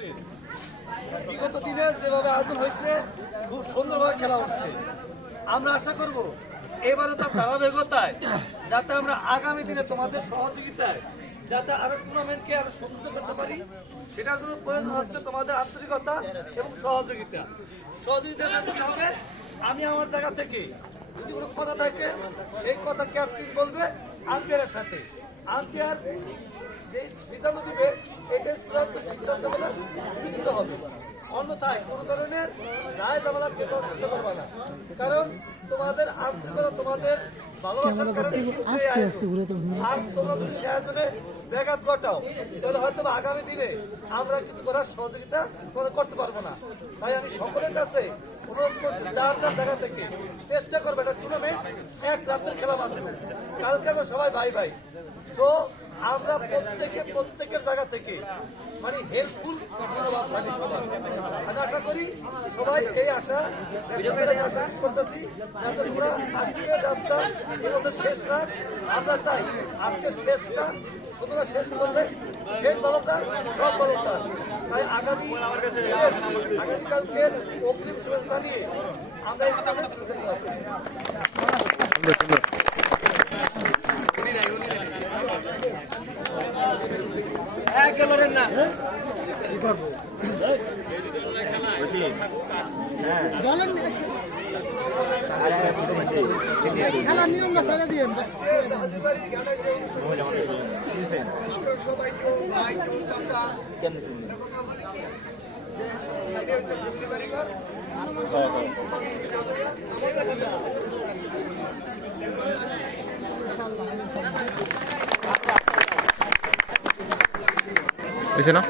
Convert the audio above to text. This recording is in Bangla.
ফুটবলের বিগত দিনে যেভাবে আয়োজন হয়েছে খুব সুন্দরভাবে খেলা হচ্ছে। আমরা আশা করব এবারে তার ধারাবাহিকতায় যাতে আমরা আগামী দিনে তোমাদের সহযোগিতায় যাতে আরো টুর্নামেন্টকে আরো সুন্দর করতে পারি, সেটার জন্য প্রয়োজন হচ্ছে তোমাদের আন্তরিকতা এবং সহযোগিতা। সহযোগিতা করতে হবে। আমি আমার জায়গা থেকে যদি কোনো কথা থাকে সেই কথা ক্যাপ্টেন বলবে আম্পায়ারের সাথে, আম্পায়ার যে সিদ্ধান্ত দিবে এটাই চূড়ান্ত সিদ্ধান্ত বলে বিবেচিত হবে। অন্যথায় কোনো ধরনের রায় জামালা দেওয়ার চেষ্টা করবে না, কারণ তোমাদের আন্তরিকতা তোমাদের ভালোবাসার কারণে আর তোমরা যদি সে আয়োজনে ব্যাঘাত ঘটাও তাহলে হয়তো আগামী দিনে আমরা কিছু করার সহযোগিতা করতে পারবো না। তাই আমি সকলের কাছে অনুরোধ করছি যার যার জায়গা থেকে চেষ্টা করবে একটা টুর্নামেন্ট এক রাতের খেলা মাধ্যমে কালকে আমরা সবাই ভাই ভাই। সো আমরা প্রত্যেকের জায়গা থেকে মানে হেল্পফুল আমি আশা করি সবাই এই আশা করতেছি যাতে তোমরা আজকে যাত্রা এবছর শেষ রাত আমরা চাই আজকে শেষটা সুতরাং শেষ করলে শেষ বলতা সব বলতা। তাই আগামীকালকে অগ্রিম শুভেচ্ছা নিয়ে আমরা এই কথা শুরু করতে যাচ্ছি। খেলার নিয়মটা ছেড়ে দিয়ে সবাই কেউ ভাই কেউ চাষা বুঝছে না।